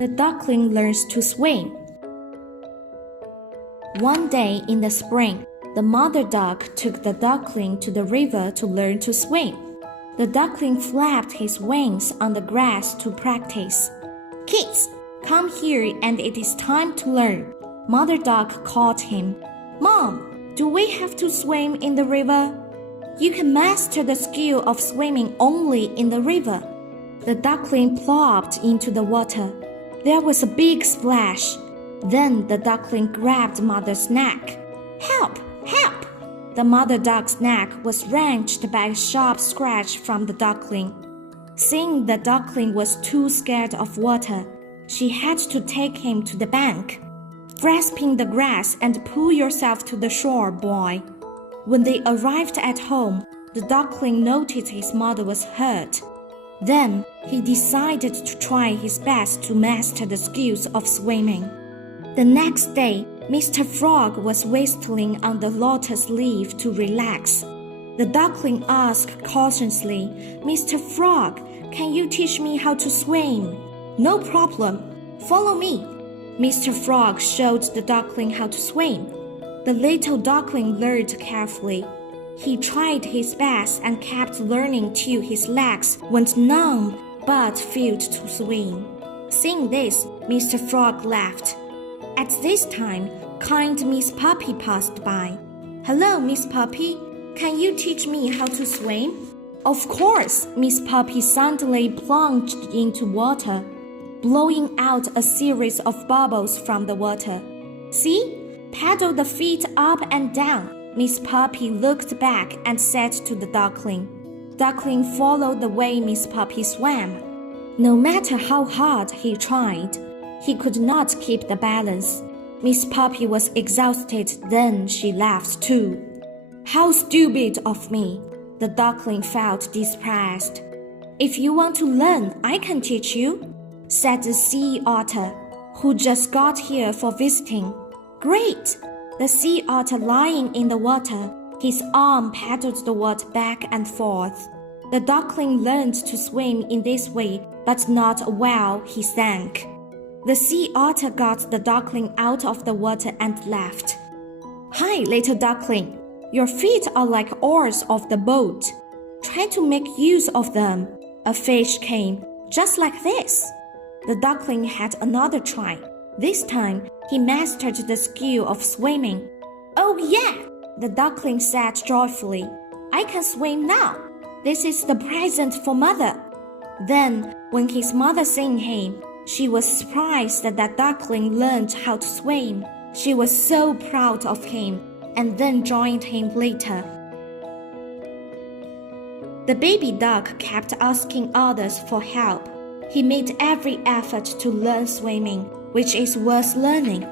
The duckling learns to swim. One day in the spring, the mother duck took the duckling to the river to learn to swim. The duckling flapped his wings on the grass to practice. "Kids, come here and it is time to learn." Mother duck called him. "Mom, do we have to swim in the river?" "You can master the skill of swimming only in the river." The duckling plopped into the water. There was a big splash. Then the duckling grabbed Mother's neck. "Help! Help!" The mother duck's neck was wrenched by a sharp scratch from the duckling. Seeing the duckling was too scared of water, she had to take him to the bank. "Grasping the grass and pull yourself to the shore, boy." When they arrived at home, the duckling noticed his mother was hurt. Then he decided to try his best to master the skills of swimming. The next day, Mr. Frog was whistling on the lotus leaf to relax. The duckling asked cautiously, "Mr. Frog, can you teach me how to swim?" "No problem. Follow me." Mr. Frog showed the duckling how to swim. The little duckling learned carefully. He tried his best and kept learning till his legs went numb but failed to swim. Seeing this, Mr. Frog laughed. At this time, kind Miss Puppy passed by. "Hello, Miss Puppy. Can you teach me how to swim?" Of course, Miss Puppy suddenly plunged into water, blowing out a series of bubbles from the water. "See? Paddle the feet up and down." Miss Puppy looked back and said to the duckling. Duckling followed the way Miss Puppy swam. No matter how hard he tried, he could not keep the balance. Miss Puppy was exhausted, then she laughed too. "How stupid of me!" The duckling felt depressed. "If you want to learn, I can teach you," said the sea otter, who just got here for visiting. "Great!" The sea otter lying in the water, his arm paddled the water back and forth. The duckling learned to swim in this way, but not while he sank. The sea otter got the duckling out of the water and laughed. "Hi, little duckling. Your feet are like oars of the boat. Try to make use of them." A fish came, just like this. The duckling had another try. This time, he mastered the skill of swimming. "Oh yeah!" the duckling said joyfully. "I can swim now. This is the present for Mother." Then, when his mother seen him, she was surprised that the duckling learned how to swim. She was so proud of him, and then joined him later. The baby duck kept asking others for help. He made every effort to learn swimming, which is worth learning.